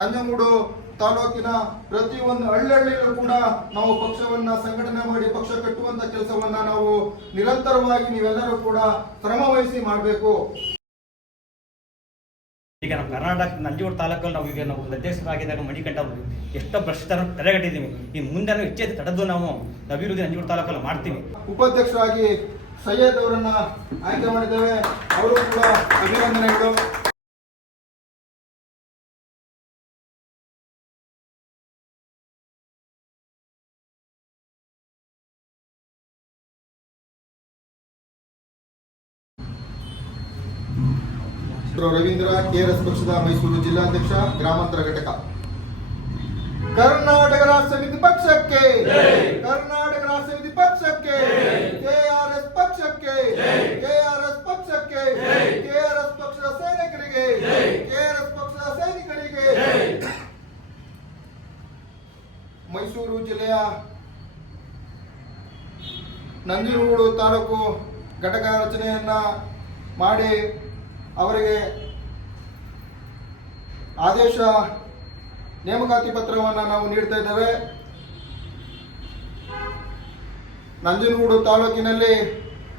ನಂಜನಗೂಡು ತಾಲೂಕಿನ ಪ್ರತಿಯೊಂದು ಹಳ್ಳಿಯಲ್ಲೂ ಕೂಡ ನಾವು ಪಕ್ಷವನ್ನ ಸಂಘಟನೆ ಮಾಡಿ ಪಕ್ಷ ಕಟ್ಟುವಂತ ಕೆಲಸವನ್ನ ನಾವು ನಿರಂತರವಾಗಿ ನೀವೆಲ್ಲರೂ ಕೂಡ ಶ್ರಮ ವಹಿಸಿ ಮಾಡಬೇಕು. ಈಗ ನಮ್ಮ ಕರ್ನಾಟಕ ನಂಜನಗೂಡು ತಾಲೂಕಲ್ಲಿ ನಾವು ಅಧ್ಯಕ್ಷರಾಗಿದ್ದಾಗ ಮಣಿಕಂಠ ಎಷ್ಟೋ ಭ್ರಷ್ಟರ ತಡೆಗಟ್ಟಿದ್ದೀವಿ. ಈ ಮುಂದೆ ಹೆಚ್ಚು ತಡೆದು ನಾವು ಅಭಿವೃದ್ಧಿ ನಂಜನಗೂಡು ತಾಲೂಕಲ್ಲಿ ಮಾಡ್ತೀವಿ. ಉಪಾಧ್ಯಕ್ಷರಾಗಿ ಸೈಯದ್ ಅವರನ್ನ ಆಯ್ಕೆ ಮಾಡಿದ್ದೇವೆ. ಅವರು ಕೂಡ ಅಭಿನಂದನೆಗಳು. ರವೀಂದ್ರ ಕೆಆರ್ಎಸ್ ಪಕ್ಷದ ಮೈಸೂರು ಜಿಲ್ಲಾಧ್ಯಕ್ಷ ಗ್ರಾಮಾಂತರ ಘಟಕ. ಕರ್ನಾಟಕ ರಾಷ್ಟ್ರ ಸಮಿತಿ ಪಕ್ಷಕ್ಕೆ, ಕರ್ನಾಟಕ ರಾಷ್ಟ್ರ ಸಮಿತಿ ಪಕ್ಷಕ್ಕೆ, ಕೆಆರ್ಎಸ್ ಪಕ್ಷಕ್ಕೆ, ಕೆಆರ್ಎಸ್ ಪಕ್ಷಕ್ಕೆ, ಕೆಆರ್ಎಸ್ ಪಕ್ಷದ ಸೈನಿಕರಿಗೆ, ಕೆಆರ್ಎಸ್ ಪಕ್ಷದ ಸೈನಿಕರಿಗೆ. ಮೈಸೂರು ಜಿಲ್ಲೆಯ ನಂಜನಗೂಡು ತಾಲೂಕು ಘಟಕ ರಚನೆಯನ್ನ ಮಾಡಿ ಅವರಿಗೆ ಆದೇಶ ನೇಮಕಾತಿ ಪತ್ರವನ್ನು ನಾವು ನೀಡ್ತಾ ಇದ್ದೇವೆ. ನಂಜನಗೂಡು ತಾಲೂಕಿನಲ್ಲಿ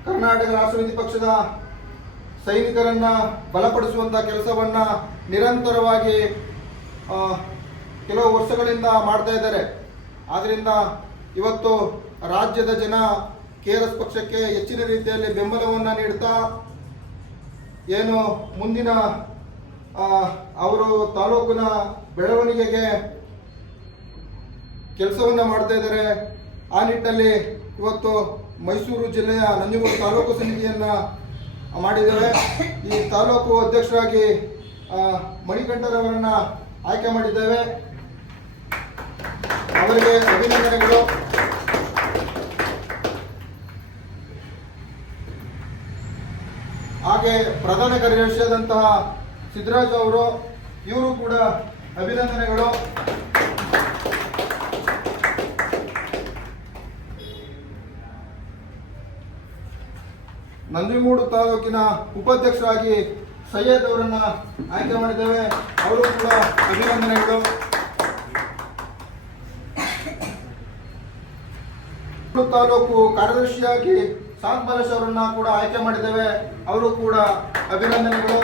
ಕರ್ನಾಟಕ ರಾಷ್ಟ್ರ ಸಮಿತಿ ಪಕ್ಷದ ಸೈನಿಕರನ್ನ ಬಲಪಡಿಸುವಂತಹ ಕೆಲಸವನ್ನ ನಿರಂತರವಾಗಿ ಕೆಲವು ವರ್ಷಗಳಿಂದ ಮಾಡ್ತಾ ಇದ್ದಾರೆ. ಆದ್ರಿಂದ ಇವತ್ತು ರಾಜ್ಯದ ಜನ ಕೆಆರ್ಎಸ್ ಪಕ್ಷಕ್ಕೆ ಹೆಚ್ಚಿನ ರೀತಿಯಲ್ಲಿ ಬೆಂಬಲವನ್ನು ನೀಡ್ತಾ ಏನು ಮುಂದಿನ ಅವರು ತಾಲೂಕಿನ ಬೆಳವಣಿಗೆಗೆ ಕೆಲಸವನ್ನ ಮಾಡ್ತಾ ಇದ್ದಾರೆ. ಆ ನಿಟ್ಟಿನಲ್ಲಿ ಇವತ್ತು ಮೈಸೂರು ಜಿಲ್ಲೆಯ ನಂಜನಗೂಡು ತಾಲೂಕು ಸಮಿತಿಯನ್ನ ಮಾಡಿದ್ದೇವೆ. ಈ ತಾಲೂಕು ಅಧ್ಯಕ್ಷರಾಗಿ ಮಣಿಕಂಠರವರನ್ನ ಆಯ್ಕೆ ಮಾಡಿದ್ದೇವೆ. ಅವರಿಗೆ ಅಭಿನಂದನೆಗಳು. ಹಾಗೆ ಪ್ರಧಾನ ಕಾರ್ಯದರ್ಶಿಯಾದಂತಹ ಸಿದ್ದರಾಜ್ ಅವರು, ಇವರು ಕೂಡ ಅಭಿನಂದನೆಗಳು. ನಂಜನಗೂಡು ತಾಲೂಕಿನ ಉಪಾಧ್ಯಕ್ಷರಾಗಿ ಸೈಯದ್ ಅವರನ್ನ ಆಯ್ಕೆ ಮಾಡಿದ್ದೇವೆ. ಅವರು ಕೂಡ ಅಭಿನಂದನೆಗಳು. ತಾಲೂಕು ಕಾರ್ಯದರ್ಶಿಯಾಗಿ ಶಾಂತ್ ಬಾಲೇಶ್ ಅವರನ್ನ ಕೂಡ ಆಯ್ಕೆ ಮಾಡಿದ್ದೇವೆ. ಅವರು ಕೂಡ ಅಭಿನಂದನೆಗಳು.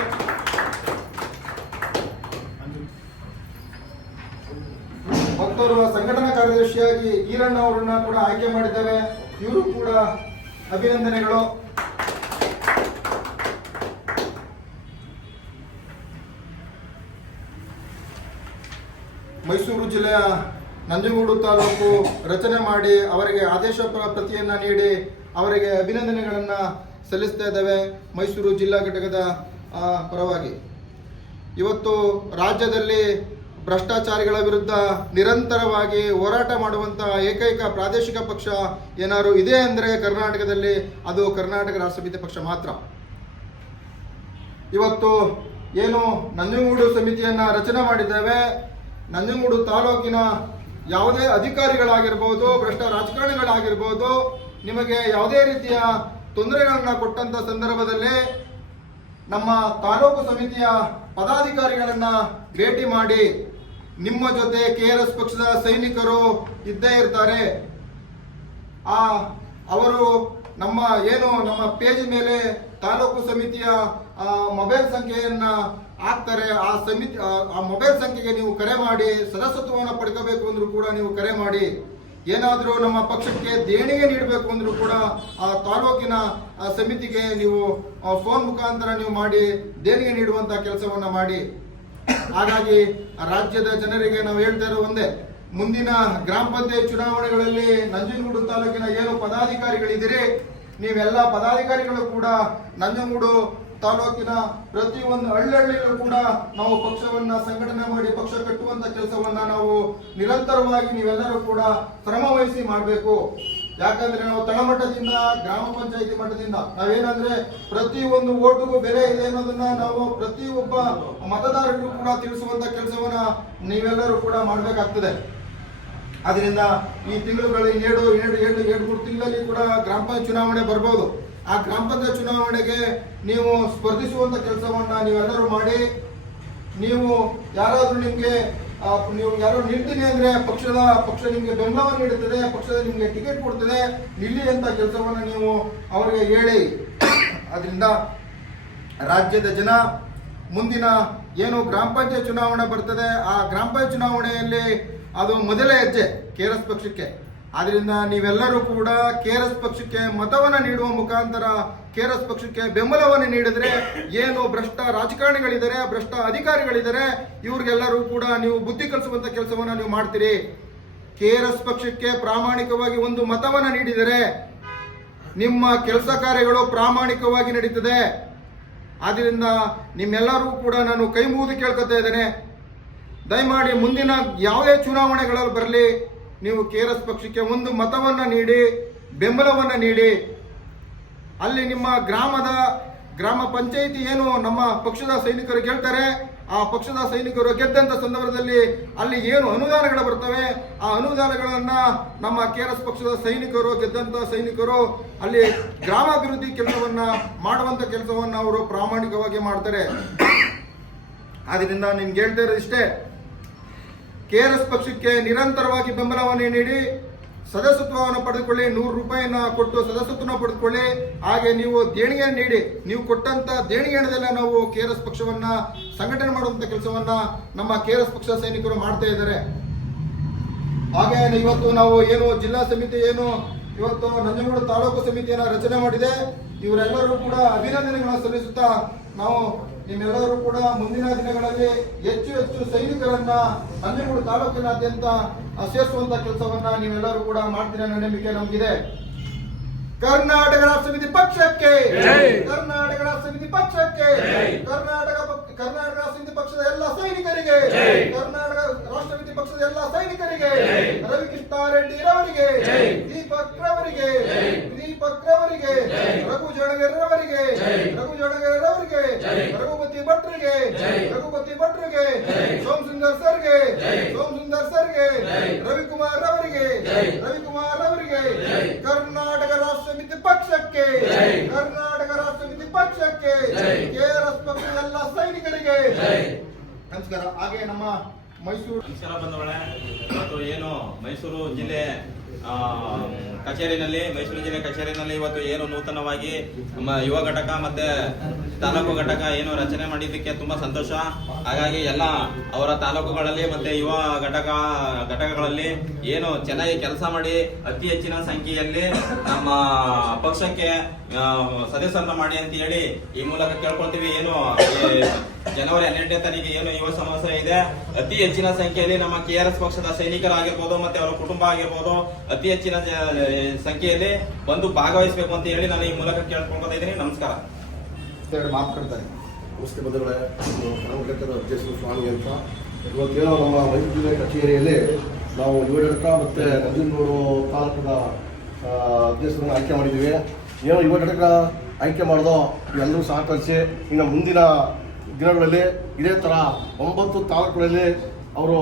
ಮತ್ತೋರ್ವ ಸಂಘಟನಾ ಕಾರ್ಯದರ್ಶಿಯಾಗಿ ಈರಣ್ಣ ಅವರನ್ನ ಕೂಡ ಆಯ್ಕೆ ಮಾಡಿದ್ದೇವೆ. ಇವರು ಕೂಡ ಅಭಿನಂದನೆಗಳು. ಮೈಸೂರು ಜಿಲ್ಲೆಯ ನಂಜನಗೂಡು ತಾಲೂಕು ರಚನೆ ಮಾಡಿ ಅವರಿಗೆ ಆದೇಶ ಪ್ರತಿಯನ್ನ ನೀಡಿ ಅವರಿಗೆ ಅಭಿನಂದನೆಗಳನ್ನು ಸಲ್ಲಿಸ್ತಾ ಇದ್ದೇವೆ ಮೈಸೂರು ಜಿಲ್ಲಾ ಘಟಕದ ಪರವಾಗಿ. ಇವತ್ತು ರಾಜ್ಯದಲ್ಲಿ ಭ್ರಷ್ಟಾಚಾರಿಗಳ ವಿರುದ್ಧ ನಿರಂತರವಾಗಿ ಹೋರಾಟ ಮಾಡುವಂತಹ ಏಕೈಕ ಪ್ರಾದೇಶಿಕ ಪಕ್ಷ ಏನಾದ್ರು ಇದೆ ಅಂದರೆ ಕರ್ನಾಟಕದಲ್ಲಿ ಅದು ಕರ್ನಾಟಕ ರಾಷ್ಟ್ರ ಸಮಿತಿ ಪಕ್ಷ ಮಾತ್ರ. ಇವತ್ತು ಏನು ನಂಜನಗೂಡು ಸಮಿತಿಯನ್ನ ರಚನೆ ಮಾಡಿದ್ದೇವೆ. ನಂಜನಗೂಡು ತಾಲೂಕಿನ ಯಾವುದೇ ಅಧಿಕಾರಿಗಳಾಗಿರ್ಬೋದು, ಭ್ರಷ್ಟ ರಾಜಕಾರಣಿಗಳಾಗಿರ್ಬೋದು, ನಿಮಗೆ ಯಾವುದೇ ರೀತಿಯ ತೊಂದರೆಗಳನ್ನ ಕೊಟ್ಟಂತ ಸಂದರ್ಭದಲ್ಲಿ ನಮ್ಮ ತಾಲೂಕು ಸಮಿತಿಯ ಪದಾಧಿಕಾರಿಗಳನ್ನ ಭೇಟಿ ಮಾಡಿ ನಿಮ್ಮ ಜೊತೆ ಕೆಆರ್ಎಸ್ ಪಕ್ಷದ ಸೈನಿಕರು ಇದ್ದೇ ಇರ್ತಾರೆ. ಅವರು ನಮ್ಮ ಪೇಜ್ ಮೇಲೆ ತಾಲೂಕು ಸಮಿತಿಯ ಮೊಬೈಲ್ ಸಂಖ್ಯೆಯನ್ನ ಹಾಕ್ತಾರೆ. ಆ ಮೊಬೈಲ್ ಸಂಖ್ಯೆಗೆ ನೀವು ಕರೆ ಮಾಡಿ ಸದಸ್ಯತ್ವವನ್ನು ಪಡ್ಕೋಬೇಕು ಅಂದ್ರೂ ಕೂಡ ನೀವು ಕರೆ ಮಾಡಿ. ಏನಾದರೂ ನಮ್ಮ ಪಕ್ಷಕ್ಕೆ ದೇಣಿಗೆ ನೀಡಬೇಕು ಅಂದ್ರೂ ಕೂಡ ಆ ತಾಲೂಕಿನ ಸಮಿತಿಗೆ ನೀವು ಫೋನ್ ಮುಖಾಂತರ ನೀವು ಮಾಡಿ ದೇಣಿಗೆ ನೀಡುವಂತ ಕೆಲಸವನ್ನ ಮಾಡಿ. ಹಾಗಾಗಿ ರಾಜ್ಯದ ಜನರಿಗೆ ನಾವು ಹೇಳ್ತಾ ಇರೋ ಒಂದೇ, ಮುಂದಿನ ಗ್ರಾಮ ಪಂಚಾಯತ್ ಚುನಾವಣೆಗಳಲ್ಲಿ ನಂಜನಗೂಡು ತಾಲೂಕಿನ ಏನು ಪದಾಧಿಕಾರಿಗಳಿದ್ದೀರಿ, ನೀವೆಲ್ಲ ಪದಾಧಿಕಾರಿಗಳು ಕೂಡ ನಂಜನಗೂಡು ತಾಲೂಕಿನ ಪ್ರತಿಯೊಂದು ಹಳ್ಳಿಯಲ್ಲೂ ಕೂಡ ನಾವು ಪಕ್ಷವನ್ನ ಸಂಘಟನೆ ಮಾಡಿ ಪಕ್ಷ ಕಟ್ಟುವಂತ ಕೆಲಸವನ್ನ ನಾವು ನಿರಂತರವಾಗಿ ನೀವೆಲ್ಲರೂ ಕೂಡ ಶ್ರಮ ವಹಿಸಿ ಮಾಡಬೇಕು. ಯಾಕಂದ್ರೆ ನಾವು ತಳಮಟ್ಟದಿಂದ ಗ್ರಾಮ ಪಂಚಾಯಿತಿ ಮಟ್ಟದಿಂದ ನಾವೇನಂದ್ರೆ ಪ್ರತಿಯೊಂದು ಓಟುಗೂ ಬೆಲೆ ಇದೆ ಅನ್ನೋದನ್ನ ನಾವು ಪ್ರತಿಯೊಬ್ಬ ಮತದಾರರಿಗೂ ಕೂಡ ತಿಳಿಸುವಂತ ಕೆಲಸವನ್ನ ನೀವೆಲ್ಲರೂ ಕೂಡ ಮಾಡಬೇಕಾಗ್ತದೆ. ಅದರಿಂದ ಈ ತಿಂಗಳುಗಳಲ್ಲಿ 2-3 ತಿಂಗಳಲ್ಲಿ ಕೂಡ ಗ್ರಾಮ ಪಂಚಾಯತ್ ಚುನಾವಣೆ ಬರ್ಬೋದು. ಆ ಗ್ರಾಮ ಪಂಚಾಯತ್ ಚುನಾವಣೆಗೆ ನೀವು ಸ್ಪರ್ಧಿಸುವಂತ ಕೆಲಸವನ್ನ ನೀವೆಲ್ಲರೂ ಮಾಡಿ ನೀವು ಯಾರಾದ್ರೂ ನಿಮ್ಗೆ ನೀವು ಯಾರೋ ನಿಲ್ತೀನಿ ಅಂದ್ರೆ ಪಕ್ಷ ನಿಮ್ಗೆ ಬೆಂಬಲವನ್ನು ನೀಡುತ್ತದೆ, ಪಕ್ಷದ ನಿಮ್ಗೆ ಟಿಕೆಟ್ ಕೊಡ್ತದೆ, ನಿಲ್ಲಿ ಅಂತ ಕೆಲಸವನ್ನು ನೀವು ಅವರಿಗೆ ಹೇಳಿ. ಅದರಿಂದ ರಾಜ್ಯದ ಜನ ಮುಂದಿನ ಏನು ಗ್ರಾಮ ಪಂಚಾಯತ್ ಚುನಾವಣೆ ಬರ್ತದೆ, ಆ ಗ್ರಾಮ ಪಂಚಾಯತ್ ಚುನಾವಣೆಯಲ್ಲಿ ಅದು ಮೊದಲ ಹೆಜ್ಜೆ KRS ಪಕ್ಷಕ್ಕೆ. ಆದ್ರಿಂದ ನೀವೆಲ್ಲರೂ ಕೂಡ KRS ಪಕ್ಷಕ್ಕೆ ಮತವನ್ನು ನೀಡುವ ಮುಖಾಂತರ KRS ಪಕ್ಷಕ್ಕೆ ಬೆಂಬಲವನ್ನು ನೀಡಿದ್ರೆ, ಏನು ಭ್ರಷ್ಟ ರಾಜಕಾರಣಿಗಳಿದ್ದಾರೆ, ಭ್ರಷ್ಟ ಅಧಿಕಾರಿಗಳಿದ್ದಾರೆ, ಇವ್ರಿಗೆಲ್ಲರೂ ಕೂಡ ನೀವು ಬುದ್ಧಿ ಕಲಿಸುವಂತ ಕೆಲಸವನ್ನ ನೀವು ಮಾಡ್ತೀರಿ. KRS ಪಕ್ಷಕ್ಕೆ ಪ್ರಾಮಾಣಿಕವಾಗಿ ಒಂದು ಮತವನ್ನು ನೀಡಿದರೆ ನಿಮ್ಮ ಕೆಲಸ ಕಾರ್ಯಗಳು ಪ್ರಾಮಾಣಿಕವಾಗಿ ನಡೀತದೆ. ಆದ್ರಿಂದ ನಿಮ್ಮೆಲ್ಲರೂ ಕೂಡ ನಾನು ಕೈ ಮುಗಿದು ಕೇಳ್ಕೊತಾ ಇದ್ದೇನೆ, ದಯಮಾಡಿ ಮುಂದಿನ ಯಾವುದೇ ಚುನಾವಣೆಗಳಲ್ಲಿ ಬರಲಿ, ನೀವು KRS ಪಕ್ಷಕ್ಕೆ ಒಂದು ಮತವನ್ನ ನೀಡಿ, ಬೆಂಬಲವನ್ನ ನೀಡಿ. ಅಲ್ಲಿ ನಿಮ್ಮ ಗ್ರಾಮ ಪಂಚಾಯಿತಿ ಏನು ನಮ್ಮ ಪಕ್ಷದ ಸೈನಿಕರು ಗೆಲ್ತಾರೆ, ಆ ಪಕ್ಷದ ಸೈನಿಕರು ಗೆದ್ದಂತ ಸಂದರ್ಭದಲ್ಲಿ ಅಲ್ಲಿ ಏನು ಅನುದಾನಗಳು ಬರ್ತವೆ, ಆ ಅನುದಾನಗಳನ್ನ ನಮ್ಮ KRS ಪಕ್ಷದ ಸೈನಿಕರು, ಗೆದ್ದಂತ ಸೈನಿಕರು ಅಲ್ಲಿ ಗ್ರಾಮಾಭಿವೃದ್ಧಿ ಕೆಲಸವನ್ನ ಮಾಡುವಂತ ಕೆಲಸವನ್ನ ಅವರು ಪ್ರಾಮಾಣಿಕವಾಗಿ ಮಾಡ್ತಾರೆ. ಆದ್ರಿಂದ ನಿಮ್ಗೆ ಹೇಳ್ತಾ ಇರೋದು ಇಷ್ಟೇ, KRS ಪಕ್ಷಕ್ಕೆ ನಿರಂತರವಾಗಿ ಬೆಂಬಲವನ್ನು ನೀಡಿ, ಸದಸ್ಯತ್ವವನ್ನು ಪಡೆದುಕೊಳ್ಳಿ, 100 ರೂಪಾಯಿನ ಕೊಟ್ಟು ಸದಸ್ಯತ್ವವನ್ನು ಪಡೆದುಕೊಳ್ಳಿ. ಹಾಗೆ ನೀವು ದೇಣಿಗೆ ನೀಡಿ, ನೀವು ಕೊಟ್ಟಂತ ದೇಣಿಗೆ ಹಣದಲ್ಲೇ ನಾವು KRS ಪಕ್ಷವನ್ನ ಸಂಘಟನೆ ಮಾಡುವಂತ ಕೆಲಸವನ್ನ ನಮ್ಮ KRS ಪಕ್ಷದ ಸೈನಿಕರು ಮಾಡ್ತಾ ಇದ್ದಾರೆ. ಹಾಗೆ ಇವತ್ತು ನಾವು ಏನು ಜಿಲ್ಲಾ ಸಮಿತಿ ಏನು ಇವತ್ತು ನಂಜನಗೂಡು ತಾಲೂಕು ಸಮಿತಿಯನ್ನ ರಚನೆ ಮಾಡಿದೆ, ಇವರೆಲ್ಲರೂ ಕೂಡ ಅಭಿನಂದನೆಗಳನ್ನು ಸಲ್ಲಿಸುತ್ತಾ ನಾವು ನಿಮ್ಮೆಲ್ಲರೂ ಕೂಡ ಮುಂದಿನ ದಿನಗಳಲ್ಲಿ ಹೆಚ್ಚು ಸೈನಿಕರನ್ನ ನಂಜನಗೂಡು ತಾಲೂಕಿನಾದ್ಯಂತ ಸೇರಿಸುವಂತ ಕೆಲಸವನ್ನ ನೀವೆಲ್ಲರೂ ಕೂಡ ಮಾಡ್ತೀರ ಅನ್ನೋ ನಂಬಿಕೆ ನಮಗಿದೆ. ಕರ್ನಾಟಕ ರಾಷ್ಟ್ರ ಸಮಿತಿ ಪಕ್ಷಕ್ಕೆ, ಕರ್ನಾಟಕ ರಾಷ್ಟ್ರ ಸಮಿತಿ ಪಕ್ಷಕ್ಕೆ, ಕರ್ನಾಟಕ ರಾಷ್ಟ್ರ ಸಮಿತಿ ಪಕ್ಷದ ಎಲ್ಲ ಸೈನಿಕರಿಗೆ, ಕರ್ನಾಟಕ ರಾಷ್ಟ್ರ ಸಮಿತಿ ಪಕ್ಷದ ಎಲ್ಲ ಸೈನಿಕರಿಗೆ, ರವಿಕೃಷ್ಣಾರೆಡ್ಡಿ ರವರಿಗೆ, ದೀಪಕ್ ರವರಿಗೆ, ರಘು ಜೋಡಗೇರವರಿಗೆ, ರಘುಪತಿ ಭಟ್ರಿಗೆ, ಸೋಮಸುಂದರ್ ಸರ್ಗೆ, ರವಿಕುಮಾರ್ ಅವರಿಗೆ, ಕರ್ನಾಟಕ ರಾಷ್ಟ್ರ ಸಮಿತಿ ಪಕ್ಷಕ್ಕೆ, KRS ಪಕ್ಷದ ಎಲ್ಲ ಸೈನಿಕರಿಗೆ ನಮಸ್ಕಾರ. ಹಾಗೆ ನಮ್ಮ ಮೈಸೂರು ನಮಸ್ಕಾರ ಬಂಧುಗಳೇ, ಇವತ್ತು ಏನು ಮೈಸೂರು ಜಿಲ್ಲೆ ಮೈಸೂರು ಜಿಲ್ಲೆ ಕಚೇರಿನಲ್ಲಿ ಇವತ್ತು ಏನು ನೂತನವಾಗಿ ನಮ್ಮ ಯುವ ಘಟಕ ಮತ್ತೆ ತಾಲೂಕು ಘಟಕ ಏನು ರಚನೆ ಮಾಡಿದ್ದಕ್ಕೆ ತುಂಬಾ ಸಂತೋಷ. ಹಾಗಾಗಿ ಎಲ್ಲ ಅವರ ತಾಲೂಕುಗಳಲ್ಲಿ ಮತ್ತೆ ಯುವ ಘಟಕಗಳಲ್ಲಿ ಏನು ಚೆನ್ನಾಗಿ ಕೆಲಸ ಮಾಡಿ ಅತಿ ಹೆಚ್ಚಿನ ಸಂಖ್ಯೆಯಲ್ಲಿ ನಮ್ಮ ಪಕ್ಷಕ್ಕೆ ಸದಸ್ಯರನ್ನ ಮಾಡಿ ಅಂತ ಹೇಳಿ ಈ ಮೂಲಕ ಕೇಳ್ಕೊಳ್ತೀವಿ. ಏನು ಜನವರಿ 12ನೇ ತಾರೀಕಿಗೆ ಏನು ಯುವ ಸಮಾವೇಶ ಇದೆ, ಅತಿ ಹೆಚ್ಚಿನ ಸಂಖ್ಯೆಯಲ್ಲಿ ನಮ್ಮ KRS ಪಕ್ಷದ ಸೈನಿಕರಾಗಿರ್ಬೋದು ಮತ್ತೆ ಅವರ ಕುಟುಂಬ ಆಗಿರ್ಬೋದು ಅತಿ ಹೆಚ್ಚಿನ ಸಂಖ್ಯೆಯಲ್ಲಿ ಬಂದು ಭಾಗವಹಿಸಬೇಕು ಅಂತ ಹೇಳಿ ನಾನು ಈ ಮೂಲಕ ಕೇಳ್ಕೊಳ್ತಾ ಇದ್ದೀನಿ. ನಮಸ್ಕಾರ. ಮಾತನಾಡ್ತಾರೆ. ನಮಸ್ತೆ ಬಂಧುಗಳೇ, ಗ್ರಾಮ ಘಟಕದ ಅಧ್ಯಕ್ಷರು ಸ್ವಾಮಿ ಅಂತ. ಇವತ್ತೇನೋ ನಮ್ಮ ಮೈಸೂರು ಜಿಲ್ಲೆ ಕಚೇರಿಯಲ್ಲಿ ನಾವು ಯುವ ಘಟಕ ಮತ್ತು ನಂಜನಗೂಡು ತಾಲೂಕಿನ ಅಧ್ಯಕ್ಷರನ್ನು ಆಯ್ಕೆ ಮಾಡಿದ್ದೀವಿ. ಏನೋ ಯುವ ಘಟಕ ಆಯ್ಕೆ ಮಾಡೋದು ಎಲ್ಲರೂ ಸಹಕರಿಸಿ ಇನ್ನು ಮುಂದಿನ ದಿನಗಳಲ್ಲಿ ಇದೇ ಥರ 9 ತಾಲೂಕುಗಳಲ್ಲಿ ಅವರು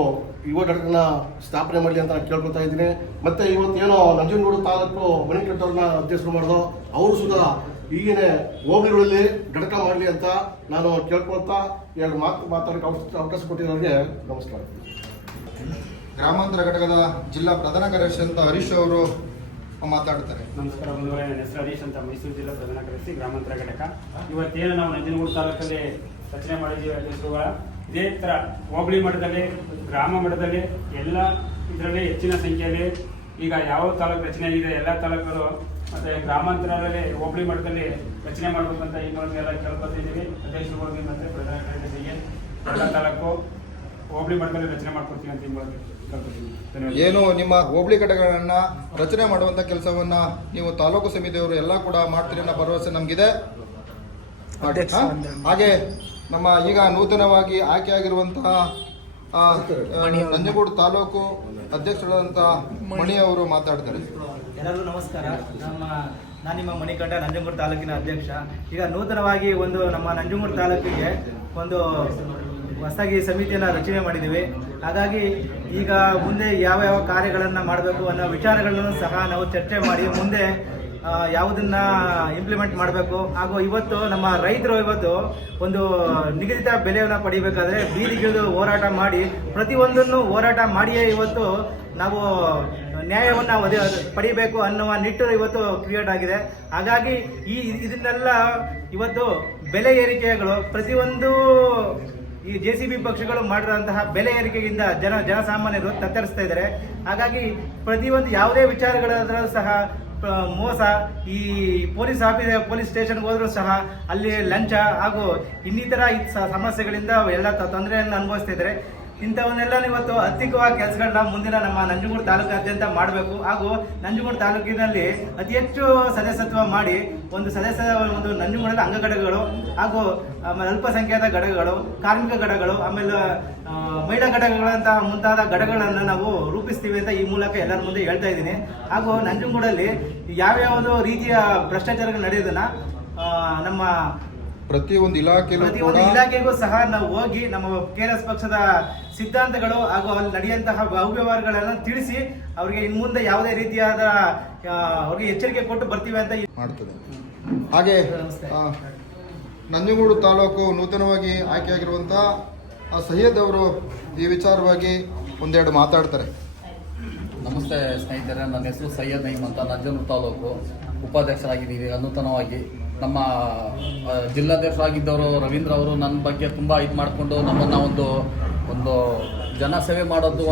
ಯುವ ಘಟಕನ ಸ್ಥಾಪನೆ ಮಾಡಲಿ ಅಂತ ನಾನು ಕೇಳ್ಕೊತಾ ಇದ್ದೀನಿ. ಮತ್ತು ಇವತ್ತೇನೋ ನಂಜನಗೂಡು ತಾಲೂಕು ಮಣಿಕಟ್ಟವ್ರನ್ನ ಅಧ್ಯಕ್ಷರು ಮಾಡೋದು, ಅವರು ಸುಧಾ ಈಗಿನ ಹೋಬಳಿಗಳಲ್ಲಿ ಘಟಕ ಮಾಡಲಿ ಅಂತ ನಾನು ಕೇಳ್ಕೊಳ್ತಾ 2 ಮಾತಾಡೋಕ್ಕೆ ಅವಕಾಶ ಕೊಟ್ಟಿರೋರಿಗೆ ನಮಸ್ಕಾರ. ಗ್ರಾಮಾಂತರ ಘಟಕದ ಜಿಲ್ಲಾ ಪ್ರಧಾನ ಕಾರ್ಯದರ್ಶಿ ಅಂತ ಹರೀಶ್ ಅವರು ಮಾತಾಡ್ತಾರೆ. ನಮಸ್ಕಾರ ಬಂಧುಗಳೇ, ನನ್ನ ಹೆಸರು ಹರೀಶ್ ಅಂತ, ಮೈಸೂರು ಜಿಲ್ಲಾ ಪ್ರಧಾನ ಕಾರ್ಯದರ್ಶಿ ಗ್ರಾಮಾಂತರ ಘಟಕ. ಇವತ್ತೇನು ನಾವು ನಂಜನಗೂಡು ತಾಲೂಕಲ್ಲಿ ರಚನೆ ಮಾಡಿದ್ದೀವಿ ಅಧ್ಯಕ್ಷರುಗಳ, ಇದೇ ಥರ ಹೋಬಳಿ ಮಟ್ಟದಲ್ಲಿ ಗ್ರಾಮ ಮಟ್ಟದಲ್ಲಿ ಎಲ್ಲ ಇದರಲ್ಲಿ ಹೆಚ್ಚಿನ ಸಂಖ್ಯೆಯಲ್ಲಿ ಈಗ ಯಾವ ತಾಲೂಕು ರಚನೆ ಆಗಿದೆ ಎಲ್ಲ ತಾಲೂಕರು ಮತ್ತು ಗ್ರಾಮಾಂತರದಲ್ಲಿ ಹೋಬಳಿ ಮಟ್ಟದಲ್ಲಿ ರಚನೆ ಮಾಡಬೇಕಂತ ಈ ಮೂಲಕ ಎಲ್ಲ ಕೇಳ್ಕೊತಿದ್ದೀವಿ. ಅಧ್ಯಕ್ಷರುಗಳಿಗೆ ಮತ್ತು ಪ್ರಧಾನ ಕಾರ್ಯದರ್ಶಿಗೆ ಎಲ್ಲ ತಾಲೂಕು ಹೋಬಳಿ ಮಟ್ಟದಲ್ಲಿ ರಚನೆ ಮಾಡ್ಕೊಡ್ತೀವಿ ಅಂತ ಈ ಮೂಲಕ ಕೇಳ್ಕೊತೀವಿ. ಧನ್ಯವಾದ. ಏನು ನಿಮ್ಮ ಹೋಬಳಿ ಘಟಕಗಳನ್ನ ರಚನೆ ಮಾಡುವಂತ ಕೆಲಸವನ್ನ ನೀವು ತಾಲೂಕು ಸಮಿತಿಯವರು ಎಲ್ಲ ಕೂಡ ಮಾಡ್ತೀರಿ ಅನ್ನೋ ಭರವಸೆ ನಮಗಿದೆ. ಹಾಗೆ ನಮ್ಮ ಈಗ ನೂತನವಾಗಿ ಆಯ್ಕೆಯಾಗಿರುವಂತಹ ನಂಜನಗೂಡು ತಾಲೂಕು ಅಧ್ಯಕ್ಷರಾದಂತಹ ಮಣಿ ಅವರು ಮಾತಾಡ್ತಾರೆ. ಎಲ್ಲರಿಗೂ ನಮಸ್ಕಾರ. ನಾನು ನಿಮ್ಮ ಮಣಿಕಂಠ, ನಂಜನಗೂಡು ತಾಲೂಕಿನ ಅಧ್ಯಕ್ಷ. ಈಗ ನೂತನವಾಗಿ ಒಂದು ನಮ್ಮ ನಂಜನಗೂಡು ತಾಲೂಕಿಗೆ ಒಂದು ಹೊಸದಾಗಿ ಸಮಿತಿಯನ್ನು ರಚನೆ ಮಾಡಿದ್ದೀವಿ. ಹಾಗಾಗಿ ಈಗ ಮುಂದೆ ಯಾವ ಕಾರ್ಯಗಳನ್ನು ಮಾಡಬೇಕು ಅನ್ನೋ ವಿಚಾರಗಳನ್ನು ಸಹ ನಾವು ಚರ್ಚೆ ಮಾಡಿ ಮುಂದೆ ಯಾವುದನ್ನ ಇಂಪ್ಲಿಮೆಂಟ್ ಮಾಡಬೇಕು. ಹಾಗೂ ಇವತ್ತು ನಮ್ಮ ರೈತರು ಇವತ್ತು ಒಂದು ನಿಗದಿತ ಬೆಲೆಯನ್ನು ಪಡಿಬೇಕಾದ್ರೆ ಬೀದಿಗಿಳಿದು ಹೋರಾಟ ಮಾಡಿ ಪ್ರತಿಯೊಂದನ್ನು ಹೋರಾಟ ಮಾಡಿಯೇ ಇವತ್ತು ನಾವು ನ್ಯಾಯವನ್ನು ಪಡಿಬೇಕು ಅನ್ನುವ ನಿಟ್ಟಲ್ಲಿ ಇವತ್ತು ಕ್ರಿಯೇಟ್ ಆಗಿದೆ. ಹಾಗಾಗಿ ಇದನ್ನೆಲ್ಲ ಇವತ್ತು ಬೆಲೆ ಏರಿಕೆಗಳು ಪ್ರತಿಯೊಂದು ಈ JCB ಪಕ್ಷಗಳು ಮಾಡಿರುವಂತಹ ಬೆಲೆ ಏರಿಕೆಯಿಂದ ಜನಸಾಮಾನ್ಯರು ತತ್ತರಿಸ್ತಾ ಇದ್ದಾರೆ. ಹಾಗಾಗಿ ಪ್ರತಿಯೊಂದು ಯಾವುದೇ ವಿಚಾರಗಳಾದ್ರೂ ಸಹ ಮೋಸ, ಈ ಪೊಲೀಸ್ ಸ್ಟೇಷನ್ಗೆ ಹೋದ್ರೂ ಸಹ ಅಲ್ಲಿ ಲಂಚ ಹಾಗೂ ಇನ್ನಿತರ ಸಮಸ್ಯೆಗಳಿಂದ ಎಲ್ಲ ತೊಂದರೆಯನ್ನು ಅನುಭವಿಸ್ತಾ ಇದ್ದಾರೆ. ಇಂಥವನ್ನೆಲ್ಲ ಇವತ್ತು ಹತ್ತಿಕ್ಕವಾಗಿ ಕೆಲಸಗಳನ್ನ ಮುಂದಿನ ನಮ್ಮ ನಂಜನಗೂಡು ತಾಲೂಕಾದ್ಯಂತ ಮಾಡಬೇಕು. ಹಾಗೂ ನಂಜನಗೂಡು ತಾಲೂಕಿನಲ್ಲಿ ಅತಿ ಹೆಚ್ಚು ಸದಸ್ಯತ್ವ ಮಾಡಿ ಒಂದು ನಂಜನಗೂಡಲ್ಲಿ ಅಂಗಘಟಕಗಳು ಹಾಗೂ ಅಲ್ಪಸಂಖ್ಯಾತ ಘಟಕಗಳು, ಕಾರ್ಮಿಕ ಘಟಕಗಳು, ಆಮೇಲೆ ಮಹಿಳಾ ಘಟಕಗಳಂತ ಮುಂತಾದ ಘಟಕಗಳನ್ನು ನಾವು ರೂಪಿಸ್ತೀವಿ ಅಂತ ಈ ಮೂಲಕ ಎಲ್ಲರ ಮುಂದೆ ಹೇಳ್ತಾ ಇದ್ದೀನಿ. ಹಾಗೂ ನಂಜನಗೂಡಲ್ಲಿ ಯಾವ್ಯಾವುದೋ ರೀತಿಯ ಭ್ರಷ್ಟಾಚಾರಗಳು ನಡೆಯೋದನ್ನ ನಮ್ಮ ಪ್ರತಿಯೊಂದು ಇಲಾಖೆಗೂ ಸಹ ನಾವು ಹೋಗಿ ನಮ್ಮ KRS ಪಕ್ಷದ ಸಿದ್ಧಾಂತಗಳು ಹಾಗೂ ಅಲ್ಲಿ ನಡೆಯುವಂತಹ ಅವ್ಯವಹಾರಗಳನ್ನ ತಿಳಿಸಿ ಅವರಿಗೆ ಇನ್ನು ಮುಂದೆ ಯಾವುದೇ ರೀತಿಯಾದ ಅವ್ರಿಗೆ ಎಚ್ಚರಿಕೆ ಕೊಟ್ಟು ಬರ್ತೀವಿ ಅಂತ ಮಾಡ್ತದೆ. ಹಾಗೆ ನಂಜನಗೂಡು ತಾಲೂಕು ನೂತನವಾಗಿ ಆಯ್ಕೆಯಾಗಿರುವಂತಹ ಸೈಯದ್ ಅವರು ಈ ವಿಚಾರವಾಗಿ ಒಂದೆರಡು ಮಾತಾಡ್ತಾರೆ. ನಮಸ್ತೆ ಸ್ನೇಹಿತರೆ, ನನ್ನ ಹೆಸರು ಸೈಯದ್ ನೈಮ್ ಅಂತ, ನಂಜನಗೂಡು ತಾಲೂಕು ಉಪಾಧ್ಯಕ್ಷರಾಗಿದ್ದೀವಿ ನೂತನವಾಗಿ. ನಮ್ಮ ಜಿಲ್ಲಾಧ್ಯಕ್ಷರಾಗಿದ್ದವರು ರವೀಂದ್ರ ಅವರು ನನ್ನ ಬಗ್ಗೆ ತುಂಬ ಇದು ಮಾಡಿಕೊಂಡು ನಮ್ಮನ್ನು ಒಂದು ಜನಸೇವೆ ಮಾಡೋದು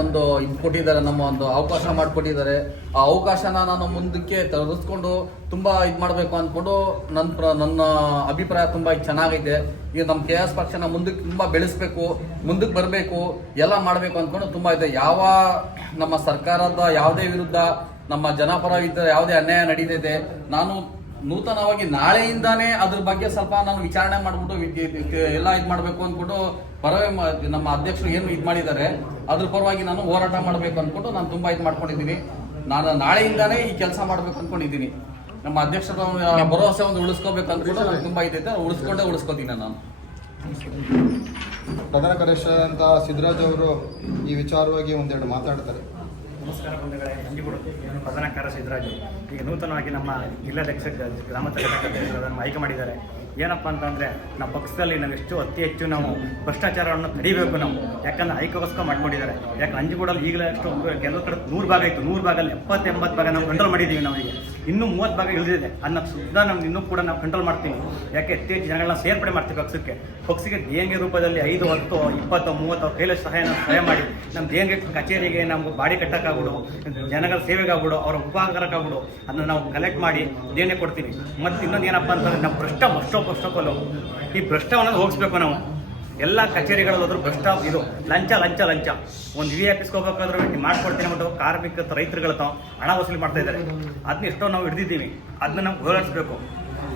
ಇದು ಕೊಟ್ಟಿದ್ದಾರೆ, ನಮ್ಮ ಒಂದು ಅವಕಾಶ ಮಾಡಿಕೊಟ್ಟಿದ್ದಾರೆ. ಆ ಅವಕಾಶನ ನಾನು ಮುಂದಕ್ಕೆ ತರಿಸ್ಕೊಂಡು ತುಂಬ ಇದು ಮಾಡಬೇಕು ಅಂದ್ಕೊಂಡು ನನ್ನ ಅಭಿಪ್ರಾಯ ತುಂಬ ಚೆನ್ನಾಗೈತೆ. ಈಗ ನಮ್ಮ KRS ಪಕ್ಷನ ಮುಂದಕ್ಕೆ ತುಂಬ ಬೆಳೆಸಬೇಕು, ಮುಂದಕ್ಕೆ ಬರಬೇಕು, ಎಲ್ಲ ಮಾಡಬೇಕು ಅಂದ್ಕೊಂಡು ತುಂಬ ಇದೆ. ಯಾವ ನಮ್ಮ ಸರ್ಕಾರದ ಯಾವುದೇ ವಿರುದ್ಧ ನಮ್ಮ ಜನಪರ ಇದ್ದ ಯಾವುದೇ ಅನ್ಯಾಯ ನಡೀತಿದೆ, ನಾನು ನೂತನವಾಗಿ ನಾಳೆಯಿಂದಾನೇ ಅದ್ರ ಬಗ್ಗೆ ಸ್ವಲ್ಪ ನಾನು ವಿಚಾರಣೆ ಮಾಡ್ಬಿಟ್ಟು ಎಲ್ಲ ಇದು ಮಾಡಬೇಕು ಅಂದ್ಬಿಟ್ಟು ನಮ್ಮ ಅಧ್ಯಕ್ಷರು ಏನು ಇದು ಮಾಡಿದ್ದಾರೆ ಅದ್ರ ಪರವಾಗಿ ನಾನು ಹೋರಾಟ ಮಾಡಬೇಕು ಅಂದ್ಬಿಟ್ಟು ನಾನು ತುಂಬ ಇದು ಮಾಡ್ಕೊಂಡಿದ್ದೀನಿ. ನಾನು ನಾಳೆಯಿಂದಾನೇ ಈ ಕೆಲಸ ಮಾಡಬೇಕು ಅಂದ್ಕೊಂಡಿದ್ದೀನಿ. ನಮ್ಮ ಅಧ್ಯಕ್ಷರ ಭರವಸೆ ಉಳಿಸ್ಕೋಬೇಕು ಅಂದ್ಬಿಟ್ಟು ನಾನು ತುಂಬ ಇದೈತೆ, ಉಳಿಸ್ಕೋತೀನಿ ನಾನು. ಪ್ರಧಾನ ಕಾರ್ಯದರ್ಶಿ ಅಂತ ಸಿದ್ದರಾಜ್ ಅವರು ಈ ವಿಚಾರವಾಗಿ ಒಂದೆರಡು ಮಾತಾಡ್ತಾರೆ. ನಮಸ್ಕಾರ ಬಂಧುಗಳೇ, ನಂಜನಗೂಡು ಪ್ರಧಾನ ಕಾರ್ಯದರ್ಶಿ ಸಿದ್ದರಾಜು ಈಗ ನೂತನವಾಗಿ ನಮ್ಮ ಜಿಲ್ಲಾಧ್ಯಕ್ಷ ಗ್ರಾಮಾಂತರ ಘಟಕವನ್ನು ಆಯ್ಕೆ ಮಾಡಿದ್ದಾರೆ. ಏನಪ್ಪ ಅಂತಂದರೆ ನಮ್ಮ ಪಕ್ಷದಲ್ಲಿ ನಾವು ಅತಿ ಹೆಚ್ಚು ನಾವು ಭ್ರಷ್ಟಾಚಾರವನ್ನು ತಡಿಬೇಕು ನಾವು. ಯಾಕಂದ್ರೆ ಆಯ್ಕೆಗೋಸ್ಕರ ಮಾಡ್ಕೊಂಡಿದ್ದಾರೆ. ಯಾಕೆ ನಂಜನಗೂಡಲ್ಲಿ ಈಗಲೇ ಅಷ್ಟು ಕೆಲವು ಕಡೆ 100 ಭಾಗ ಇತ್ತು, 100 ಭಾಗದಲ್ಲಿ 70-80 ಭಾಗ ನಾವು ಕಂಟ್ರೋಲ್ ಮಾಡಿದ್ದೀವಿ. ನಾವು ಈಗ ಇನ್ನೂ 30 ಭಾಗ ಇಳಿದಿದೆ. ಅನ್ನೋ ಸುದ್ದ ನಮ್ಗೆ ಇನ್ನೂ ಕೂಡ ನಾವು ಕಂಟ್ರೋಲ್ ಮಾಡ್ತೀವಿ. ಯಾಕೆ ಅತಿ ಹೆಚ್ಚು ಜನಗಳನ್ನ ಸೇರ್ಪಡೆ ಮಾಡ್ತೀವಿ ಪಕ್ಷಕ್ಕೆ ದೇಣಿಗೆ ರೂಪದಲ್ಲಿ 5, 10, 20, 30 ಕೈಲ ಸಹಾಯ ಮಾಡಿ ನಮ್ಮ ದೇಣಿಗೆ ಕಚೇರಿಗೆ ನಮ್ಗೆ ಬಾಡಿ ಕಟ್ಟಕ್ಕಾಗ್ಬಿಡು, ಜನಗಳ ಸೇವೆಗಾಗ್ಬಿಡು, ಅವರ ಉಪಕಾರಕ್ಕಾಗ್ಬಿಡು ಅದನ್ನು ನಾವು ಕಲೆಕ್ಟ್ ಮಾಡಿ ದೇಣಿಗೆ ಕೊಡ್ತೀವಿ. ಮತ್ತು ಇನ್ನೊಂದು ಏನಪ್ಪ ಅಂತಂದ್ರೆ ನಾವು ಭ್ರಷ್ಟಪಲ್ಲ ಈ ಭ್ರಷ್ಟವನ್ನು ಹೋಗಿಸ್ಬೇಕು. ನಾವು ಎಲ್ಲ ಕಚೇರಿಗಳಲ್ಲಿ ಹೋದ್ರು ಇದು ಲಂಚ. ಒಂದು ಆಫೀಸ್ಗೆ ಹೋಗ್ಬೇಕಾದ್ರೂ ಮಾಡ್ಕೊಡ್ತೀನಿ ಅಂದ್ಬಿಟ್ಟು ಕಾರ್ಮಿಕ ರೈತರುಗಳ ಹಣ ವಸೂಲಿ ಮಾಡ್ತಾ ಇದ್ದಾರೆ. ಅದನ್ನ ಎಷ್ಟೋ ನಾವು ಹಿಡಿದಿದ್ದೀವಿ, ಅದನ್ನ ನಾವು ಹೋರಾಡಿಸ್ಬೇಕು.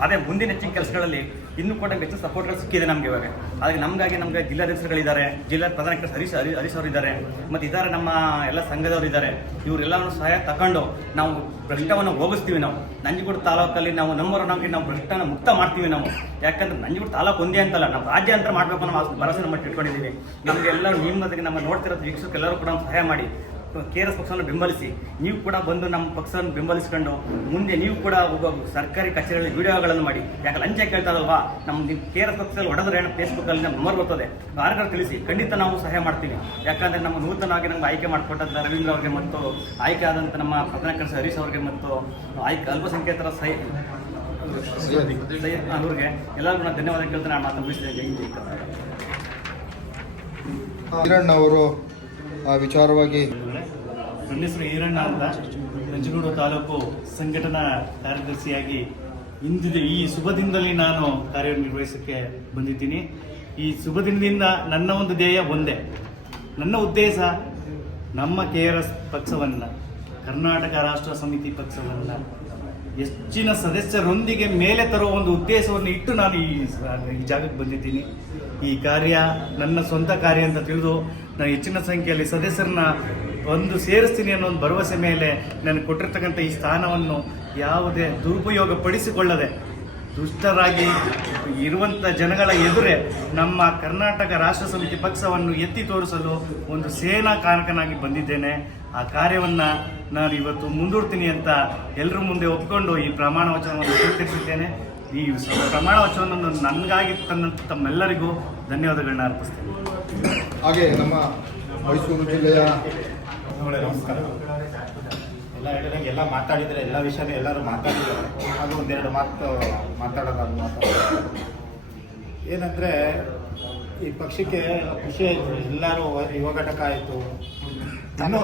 ಅದೇ ಮುಂದಿನ ಹೆಚ್ಚಿನ ಕೆಲಸಗಳಲ್ಲಿ ಇನ್ನೂ ಕೂಡ ಹೆಚ್ಚು ಸಪೋರ್ಟ್ಗಳು ಸಿಕ್ಕಿದೆ ನಮ್ಗೆ ಇವಾಗ. ಅದಕ್ಕೆ ನಮಗೆ ಜಿಲ್ಲಾಧ್ಯಕ್ಷರುಗಳಿದ್ದಾರೆ, ಜಿಲ್ಲಾ ಪ್ರಧಾನ ಕಾರ್ಯದರ್ಶಿ ಹರೀಶ್ ಅವರು ಇದ್ದಾರೆ, ಮತ್ತು ಇದ್ದಾರೆ ನಮ್ಮ ಎಲ್ಲ ಸಂಘದವರು ಇದ್ದಾರೆ. ಇವರೆಲ್ಲರೂ ಸಹಾಯ ತಗೊಂಡು ನಾವು ಭ್ರಷ್ಟವನ್ನು ಹೋಗಿಸ್ತೀವಿ. ನಾವು ನಂಜನಗೂಡು ತಾಲೂಕಲ್ಲಿ ನಾವು ನಾವು ಭ್ರಷ್ಟನ ಮುಕ್ತ ಮಾಡ್ತೀವಿ ನಾವು. ಯಾಕಂದ್ರೆ ನಂಜನಗೂಡು ತಾಲೂಕು ಒಂದೇ ಅಂತಲ್ಲ, ನಾವು ರಾಜ್ಯ ಅಂತ ಮಾಡಬೇಕು ಅನ್ನೋ ಭರವಸೆ ನಮ್ಮ ಇಟ್ಕೊಂಡಿದ್ದೀವಿ. ನಮಗೆಲ್ಲರೂ ನಿಮ್ಮೊಂದಿಗೆ ನಮ್ಮ ನೋಡ್ತಿರೋದು ವೀಕ್ಷಕರೆಲ್ಲರೂ ಕೂಡ ಸಹಾಯ ಮಾಡಿ KRS ಪಕ್ಷವನ್ನು ಬೆಂಬಲಿಸಿ, ನೀವು ಕೂಡ ಬಂದು ನಮ್ಮ ಪಕ್ಷವನ್ನು ಬೆಂಬಲಿಸ್ಕೊಂಡು ಮುಂದೆ ನೀವು ಕೂಡ ಒಬ್ಬ ಸರ್ಕಾರಿ ಕಚೇರಿಯಲ್ಲಿ ವಿಡಿಯೋಗಳನ್ನು ಮಾಡಿ. ಯಾಕೆ ಲಂಚ ಕೇಳ್ತಾರಲ್ವಾ, ನಮ್ಮ KRS ಪಕ್ಷದಲ್ಲಿ ಹೊಡೆದ್ರೆ ಫೇಸ್ಬುಕ್ಕಲ್ಲಿ ನಮ್ಮ ನಂಬರ್ ಬರ್ತದೆ, ಯಾರಿಗಾರು ತಿಳಿಸಿ, ಖಂಡಿತ ನಾವು ಸಹಾಯ ಮಾಡ್ತೀವಿ. ಯಾಕಂದರೆ ನಮ್ಮ ನೂತನವಾಗಿ ನಮ್ಗೆ ಆಯ್ಕೆ ಮಾಡಿಕೊಟ್ಟಂಥ ರವೀಂದ್ರ ಅವರಿಗೆ ಮತ್ತು ಆಯ್ಕೆ ಆದಂಥ ನಮ್ಮ ಪ್ರಧಾನ ಕಾರ್ಯದರ್ಶಿ ಹರೀಶ್ ಅವರಿಗೆ ಮತ್ತು ಅಲ್ಪಸಂಖ್ಯಾತರ ಅವ್ರಿಗೆ ಎಲ್ಲರಿಗೂ ನಾನು ಧನ್ಯವಾದ ಕೇಳ್ತೇನೆ. ನಾನು ಮಾತು ಮುಗಿಸಿದ್ದೇನೆ. ಈರಣ್ಣ ಅವರು ವಿಚಾರವಾಗಿ. ನನ್ನ ಹೆಸರು ಈರಣ್ಣ ಅಂತ, ನಂಜನಗೂಡು ತಾಲೂಕು ಸಂಘಟನಾ ಕಾರ್ಯದರ್ಶಿಯಾಗಿ ಈ ಶುಭ ದಿನದಲ್ಲಿ ನಾನು ಕಾರ್ಯನಿರ್ವಹಿಸಕ್ಕೆ ಬಂದಿದ್ದೀನಿ. ಈ ಶುಭ ದಿನದಿಂದ ನನ್ನ ಒಂದು ಧ್ಯೇಯ ಒಂದೇ, ನನ್ನ ಉದ್ದೇಶ ನಮ್ಮ KRS ಪಕ್ಷವನ್ನು, ಕರ್ನಾಟಕ ರಾಷ್ಟ್ರ ಸಮಿತಿ ಪಕ್ಷವನ್ನು ಹೆಚ್ಚಿನ ಸದಸ್ಯರೊಂದಿಗೆ ಮೇಲೆ ತರುವ ಒಂದು ಉದ್ದೇಶವನ್ನು ಇಟ್ಟು ನಾನು ಈ ಜಾಗಕ್ಕೆ ಬಂದಿದ್ದೀನಿ. ಈ ಕಾರ್ಯ ನನ್ನ ಸ್ವಂತ ಕಾರ್ಯ ಅಂತ ತಿಳಿದು ನಾನು ಹೆಚ್ಚಿನ ಸಂಖ್ಯೆಯಲ್ಲಿ ಸದಸ್ಯರನ್ನ ಸೇರಿಸ್ತೀನಿ ಅನ್ನೋ ಒಂದು ಭರವಸೆ ಮೇಲೆ ನನಗೆ ಕೊಟ್ಟಿರ್ತಕ್ಕಂಥ ಈ ಸ್ಥಾನವನ್ನು ಯಾವುದೇ ದುರುಪಯೋಗ ಪಡಿಸಿಕೊಳ್ಳದೆ ದುಷ್ಟರಾಗಿ ಇರುವಂಥ ಜನಗಳ ಎದುರೇ ನಮ್ಮ ಕರ್ನಾಟಕ ರಾಷ್ಟ್ರ ಸಮಿತಿ ಪಕ್ಷವನ್ನು ಎತ್ತಿ ತೋರಿಸಲು ಒಂದು ಸೇನಾ ಕಾರಕನಾಗಿ ಬಂದಿದ್ದೇನೆ. ಆ ಕಾರ್ಯವನ್ನು ನಾನು ಇವತ್ತು ಮುಂದೂಡ್ತೀನಿ ಅಂತ ಎಲ್ಲರ ಮುಂದೆ ಒಪ್ಪಿಕೊಂಡು ಈ ಪ್ರಮಾಣ ವಚನವನ್ನು ಸ್ವೀಕರಿಸಿದ್ದೇನೆ. ಈ ಪ್ರಮಾಣ ವಚನವನ್ನು ನನಗಾಗಿ ತಮ್ಮೆಲ್ಲರಿಗೂ ಧನ್ಯವಾದಗಳನ್ನ ಅರ್ಪಿಸ್ತೇನೆ. ಹಾಗೆ ನಮ್ಮ ಮೈಸೂರು ಜಿಲ್ಲೆಯ ನಮಸ್ಕಾರ. ಎಲ್ಲ ಹೇಳಿದಂಗೆ ಎಲ್ಲ ಮಾತಾಡಿದರೆ ಎಲ್ಲ ವಿಷಯನೂ ಎಲ್ಲರೂ ಮಾತಾಡಿದ್ದಾರೆ. ಅದು ಒಂದೆರಡು ಮಾತಾಡೋದು ಏನಂದರೆ, ಈ ಪಕ್ಷಕ್ಕೆ ಖುಷಿ ಆಯಿತು. ಎಲ್ಲರೂ ಯುವ ಘಟಕ ಆಯಿತು, ಇನ್ನೂ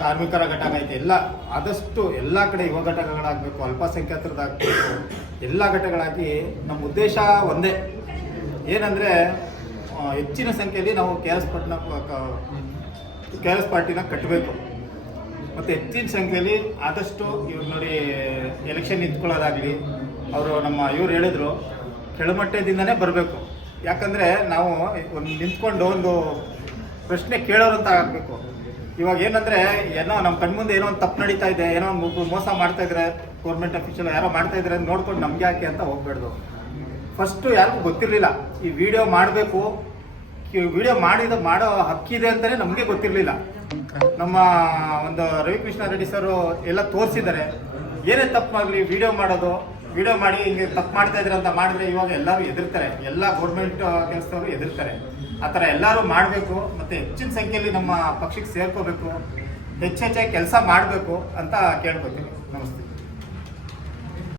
ಕಾರ್ಮಿಕರ ಘಟಕ ಆಯಿತು, ಎಲ್ಲ ಆದಷ್ಟು ಎಲ್ಲ ಕಡೆ ಯುವ ಘಟಕಗಳಾಗಬೇಕು, ಅಲ್ಪಸಂಖ್ಯಾತರದ್ದಾಗಬೇಕು, ಎಲ್ಲ ಘಟಕಗಳಾಗಿ ನಮ್ಮ ಉದ್ದೇಶ ಒಂದೇ. ಏನಂದರೆ, ಹೆಚ್ಚಿನ ಸಂಖ್ಯೆಯಲ್ಲಿ ನಾವು ಕೆ ಆರ್ ಎಸ್ ಪಾರ್ಟಿನ ಕಟ್ಟಬೇಕು. ಮತ್ತು ಹೆಚ್ಚಿನ ಸಂಖ್ಯೆಯಲ್ಲಿ ಆದಷ್ಟು ಇವ್ರು ನೋಡಿ ಎಲೆಕ್ಷನ್ ನಿಂತ್ಕೊಳ್ಳೋದಾಗಲಿ, ಅವರು ಇವ್ರು ಹೇಳಿದ್ರು ಕೆಳಮಟ್ಟದಿಂದನೇ ಬರಬೇಕು. ಯಾಕಂದರೆ ನಾವು ನಿಂತ್ಕೊಂಡು ಒಂದು ಪ್ರಶ್ನೆ ಕೇಳೋರಂತ ಆಗಬೇಕು. ಇವಾಗ ಏನಂದರೆ, ಏನೋ ನಮ್ಮ ಕಣ್ಮುಂದೆ ಏನೋ ಒಂದು ತಪ್ಪು ನಡೀತಾ ಇದೆ, ಏನೋ ಒಂದು ಮೋಸ ಮಾಡ್ತಾಯಿದ್ರೆ, ಗೌರ್ಮೆಂಟ್ ಅಫಿಷಿಯಲ್ ಯಾರೋ ಮಾಡ್ತಾಯಿದ್ರೆ ನೋಡ್ಕೊಂಡು ನಮ್ಗೆ ಯಾಕೆ ಅಂತ ಹೋಗ್ಬೇಡ್ದು. ಫಸ್ಟು ಯಾರಿಗೂ ಗೊತ್ತಿರಲಿಲ್ಲ ಈ ವಿಡಿಯೋ ಮಾಡಬೇಕು, ವಿಡಿಯೋ ಮಾಡೋ ಹಕ್ಕಿದೆ ಅಂತಲೇ ನಮಗೆ ಗೊತ್ತಿರಲಿಲ್ಲ. ನಮ್ಮ ಒಂದು ರವಿಕೃಷ್ಣ ರೆಡ್ಡಿ ಸರು ಎಲ್ಲ ತೋರಿಸಿದ್ದಾರೆ. ಏನೇ ತಪ್ಪು ಆಗಲಿ ವಿಡಿಯೋ ಮಾಡಿ ಹಿಂಗೆ ತಪ್ಪು ಮಾಡ್ತಾ ಇದ್ರೆ ಅಂತ ಮಾಡಿದ್ರೆ ಇವಾಗ ಎಲ್ಲರೂ ಎದುರ್ತಾರೆ, ಎಲ್ಲ ಗೌರ್ಮೆಂಟ್ ಕೆಲಸದವರು ಎದುರ್ತಾರೆ. ಆ ಥರ ಎಲ್ಲರೂ ಮಾಡಬೇಕು. ಮತ್ತು ಹೆಚ್ಚಿನ ಸಂಖ್ಯೆಯಲ್ಲಿ ನಮ್ಮ ಪಕ್ಷಕ್ಕೆ ಸೇರ್ಕೋಬೇಕು, ಹೆಚ್ಚೆಚ್ಚಾಗಿ ಕೆಲಸ ಮಾಡಬೇಕು ಅಂತ ಕೇಳ್ಕೊತೀನಿ. ನಮಸ್ತೆ.